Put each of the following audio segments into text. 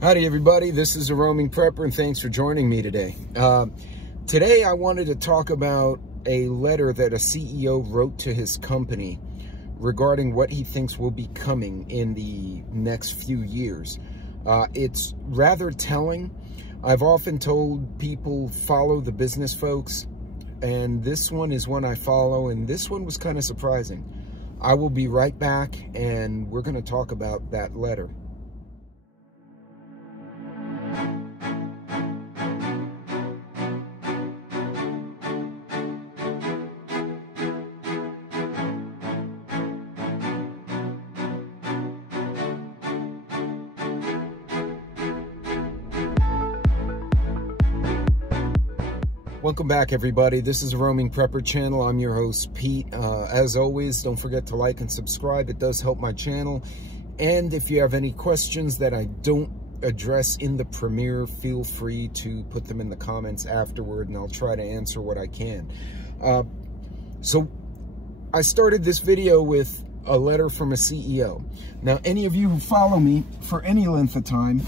Howdy everybody, this is a roaming prepper and thanks for joining me today. Today I wanted to talk about a letter that a CEO wrote to his company regarding what he thinks will be coming in the next few years. It's rather telling. I've often told people follow the business folks, and this one is one I follow, and this one was kind of surprising. I will be right back and we're going to talk about that letter. Welcome back, everybody. This is a Roaming Prepper channel. I'm your host, Pete. As always, don't forget to like and subscribe. It does help my channel. And if you have any questions that I don't address in the premiere, feel free to put them in the comments afterward, and I'll try to answer what I can. So I started this video with a letter from a CEO. Now, any of you who follow me for any length of time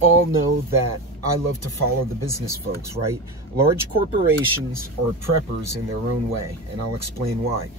all know that I love to follow the business folks, right? Large corporations are preppers in their own way, and I'll explain why.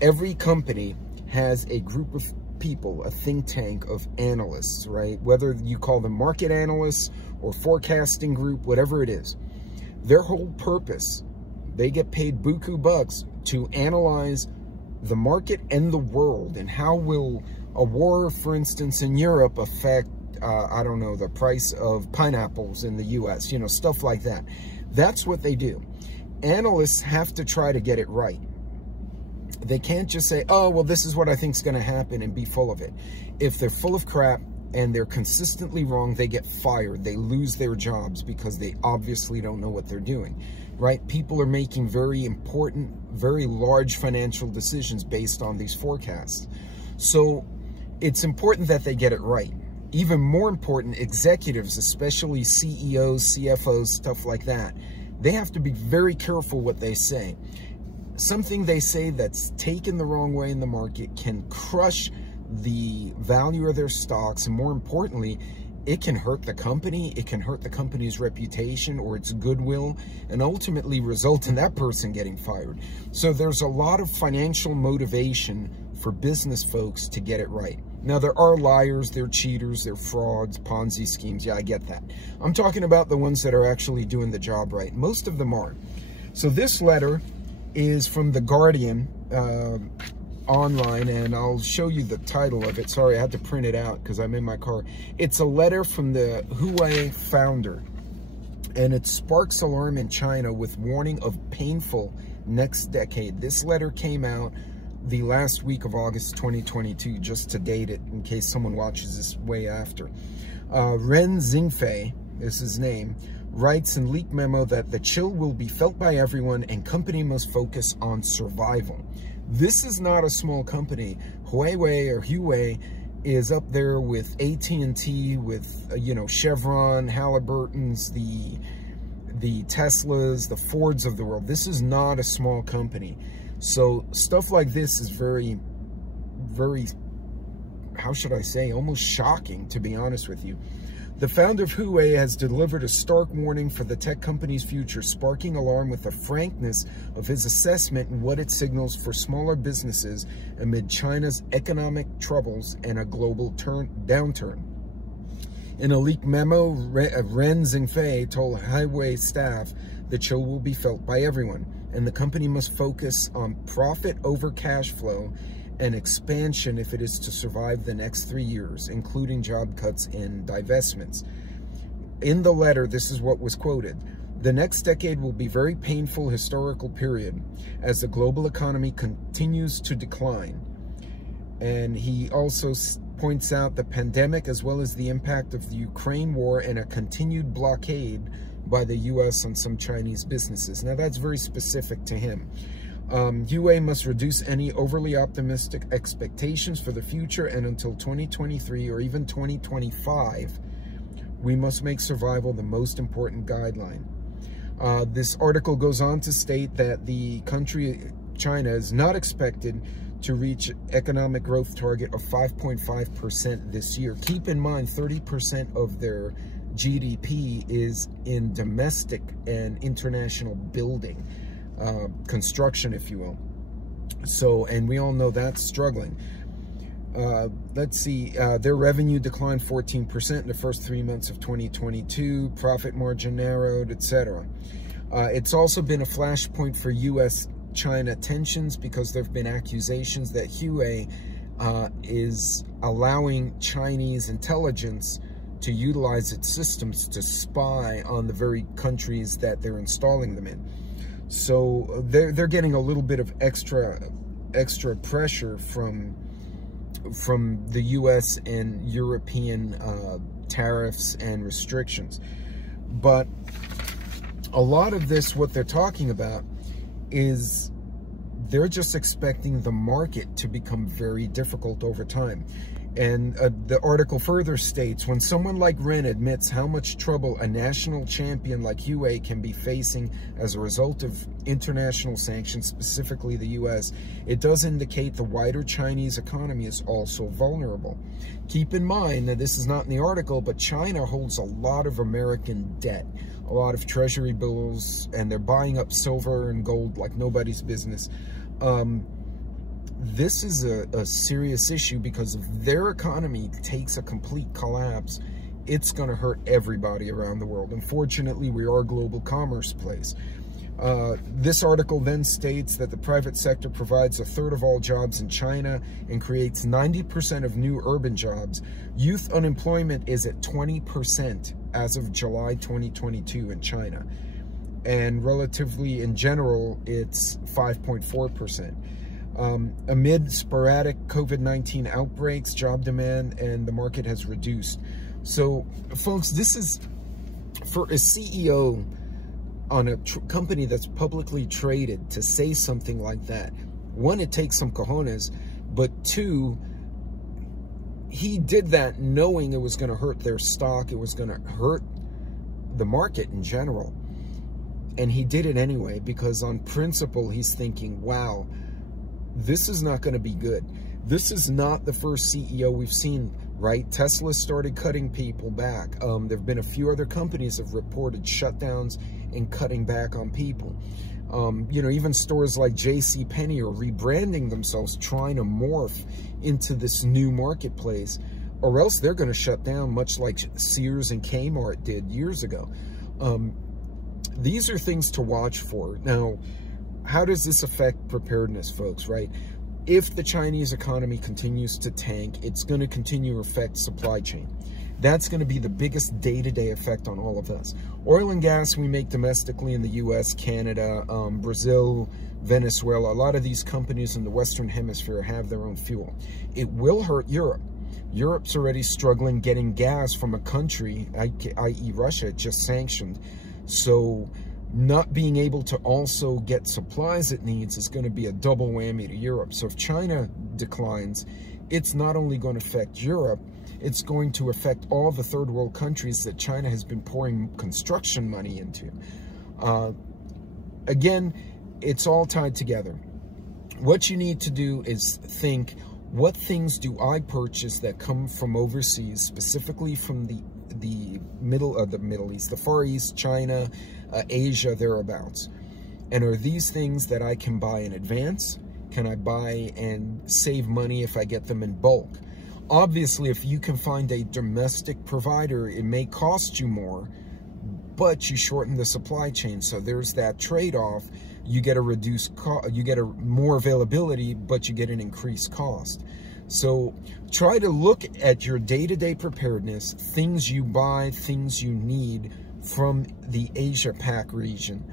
Every company has a group of people, a think tank of analysts, right? Whether you call them market analysts or forecasting group, whatever it is. Their whole purpose, they get paid buku bucks to analyze the market and the world, and how will a war, for instance, in Europe affect I don't know, the price of pineapples in the US, you know, stuff like that. That's what they do. Analysts have to try to get it right. They can't just say, oh, well, this is what I think is going to happen, and be full of it. If they're full of crap and they're consistently wrong, they get fired. They lose their jobs because they obviously don't know what they're doing, right? People are making very important, very large financial decisions based on these forecasts. So it's important that they get it right. Even more important, executives, especially CEOs, CFOs, stuff like that, they have to be very careful what they say. Something they say that's taken the wrong way in the market can crush the value of their stocks, and more importantly, it can hurt the company, it can hurt the company's reputation or its goodwill, and ultimately result in that person getting fired. So there's a lot of financial motivation for business folks to get it right. Now, there are liars, they're cheaters, they're frauds, Ponzi schemes. Yeah, I get that. I'm talking about the ones that are actually doing the job right. Most of them are. So this letter is from The Guardian online, and I'll show you the title of it. Sorry, I had to print it out because I'm in my car. It's a letter from the Huawei founder, and it sparks alarm in China with warning of painful next decade. This letter came out the last week of August 2022, just to date it in case someone watches this way after. Ren Xingfei is his name, writes in leaked memo that the chill will be felt by everyone and company must focus on survival. This is not a small company. Huawei is up there with AT&T, with you know, Chevron, Halliburton's, the Teslas, the Fords of the world. This is not a small company. So stuff like this is very, very, how should I say, almost shocking, to be honest with you. The founder of Huawei has delivered a stark warning for the tech company's future, sparking alarm with the frankness of his assessment and what it signals for smaller businesses amid China's economic troubles and a global downturn. In a leaked memo, Ren Xingfei told Huawei staff the chill will be felt by everyone, and the company must focus on profit over cash flow and expansion if it is to survive the next 3 years, including job cuts and divestments. In the letter, this is what was quoted. The next decade will be a very painful historical period as the global economy continues to decline. And he also points out the pandemic, as well as the impact of the Ukraine war and a continued blockade by the U.S. on some Chinese businesses. Now, that's very specific to him. Huawei must reduce any overly optimistic expectations for the future, and until 2023 or even 2025, we must make survival the most important guideline. This article goes on to state that the country, China, is not expected to reach economic growth target of 5.5% this year. Keep in mind, 30% of their GDP is in domestic and international building, construction, if you will. So, and we all know that's struggling. Let's see, their revenue declined 14% in the first 3 months of 2022, profit margin narrowed, etc. It's also been a flashpoint for U.S.-China tensions because there have been accusations that Huawei is allowing Chinese intelligence to utilize its systems to spy on the very countries that they're installing them in. So they're getting a little bit of extra pressure from the U.S. and European tariffs and restrictions. But a lot of this, what they're talking about, is they're just expecting the market to become very difficult over time. And the article further states, when someone like Ren admits how much trouble a national champion like Huawei can be facing as a result of international sanctions, specifically the US, it does indicate the wider Chinese economy is also vulnerable. Keep in mind that this is not in the article, but China holds a lot of American debt, a lot of treasury bills, and they're buying up silver and gold like nobody's business. This is a serious issue because if their economy takes a complete collapse, it's going to hurt everybody around the world. Unfortunately, we are a global commerce place. This article then states that the private sector provides 1/3 of all jobs in China and creates 90% of new urban jobs. Youth unemployment is at 20% as of July 2022 in China. And relatively in general, it's 5.4%. Amid sporadic COVID-19 outbreaks, job demand and the market has reduced. So, folks, this is for a CEO on a company that's publicly traded to say something like that. One, it takes some cojones, but two, he did that knowing it was going to hurt their stock, it was going to hurt the market in general. And he did it anyway because on principle, he's thinking, wow, this is not going to be good. This is not the first CEO we've seen, right? Tesla started cutting people back. There have been a few other companies that have reported shutdowns and cutting back on people. You know, even stores like JCPenney are rebranding themselves, trying to morph into this new marketplace, or else they're going to shut down, much like Sears and Kmart did years ago. These are things to watch for. Now, how does this affect preparedness, folks, right? If the Chinese economy continues to tank, it's going to continue to affect supply chain. That's going to be the biggest day-to-day effect on all of us. Oil and gas we make domestically in the US, Canada, Brazil, Venezuela. A lot of these companies in the Western Hemisphere have their own fuel. It will hurt Europe. Europe's already struggling getting gas from a country, i.e. Russia, just sanctioned. So not being able to also get supplies it needs is going to be a double whammy to Europe. So if China declines, it's not only going to affect Europe, it's going to affect all the third world countries that China has been pouring construction money into. Again, it's all tied together. What you need to do is think, what things do I purchase that come from overseas, specifically from the Middle East, the Far East, China, Asia, thereabouts? And are these things that I can buy in advance? Can I buy and save money if I get them in bulk? Obviously, if you can find a domestic provider, it may cost you more, but you shorten the supply chain. So there's that trade-off. You get a reduced cost, you get a more availability, but you get an increased cost. So try to look at your day-to-day preparedness, things you buy, things you need from the Asia Pac region,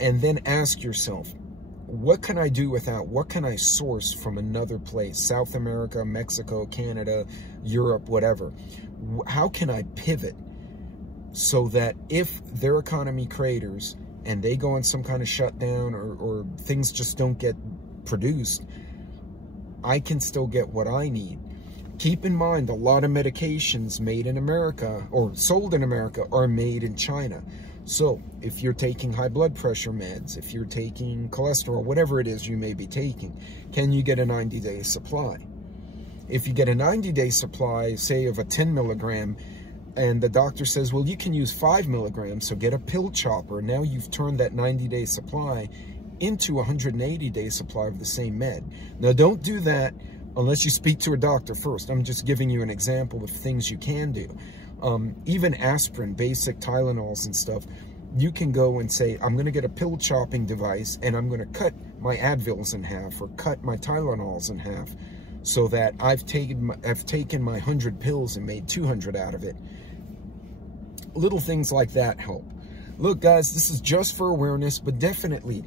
and then ask yourself, what can I do without? What can I source from another place? South America, Mexico, Canada, Europe, whatever. How can I pivot so that if their economy craters and they go on some kind of shutdown or things just don't get produced, I can still get what I need? Keep in mind, a lot of medications made in America or sold in America are made in China. So if you're taking high blood pressure meds, if you're taking cholesterol, whatever it is you may be taking, can you get a 90-day supply? If you get a 90-day supply, say of a 10 milligram, and the doctor says, well, you can use 5 milligrams, so get a pill chopper. Now you've turned that 90-day supply into a 180-day supply of the same med. Now don't do that unless you speak to a doctor first. I'm just giving you an example of things you can do. Even aspirin, basic Tylenols and stuff, you can go and say, I'm going to get a pill chopping device and I'm going to cut my Advils in half or cut my Tylenols in half so that I've taken my 100 pills and made 200 out of it. Little things like that help. Look, guys, this is just for awareness, but definitely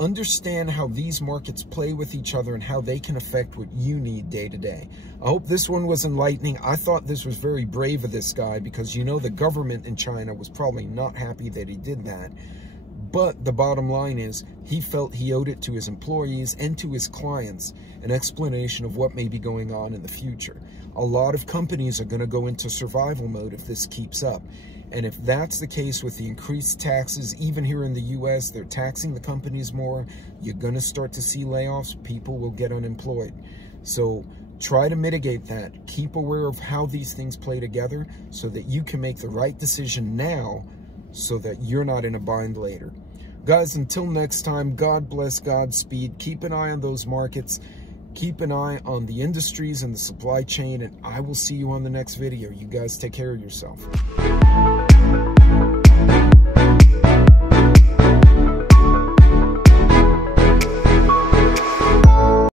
understand how these markets play with each other and how they can affect what you need day to day. I hope this one was enlightening. I thought this was very brave of this guy because, you know, the government in China was probably not happy that he did that. But the bottom line is he felt he owed it to his employees and to his clients an explanation of what may be going on in the future. A lot of companies are going to go into survival mode if this keeps up. And if that's the case with the increased taxes, even here in the US, they're taxing the companies more, you're going to start to see layoffs, people will get unemployed. So try to mitigate that. Keep aware of how these things play together so that you can make the right decision now so that you're not in a bind later. Guys, until next time, God bless, Godspeed. Keep an eye on those markets. Keep an eye on the industries and the supply chain, and I will see you on the next video. You guys take care of yourself.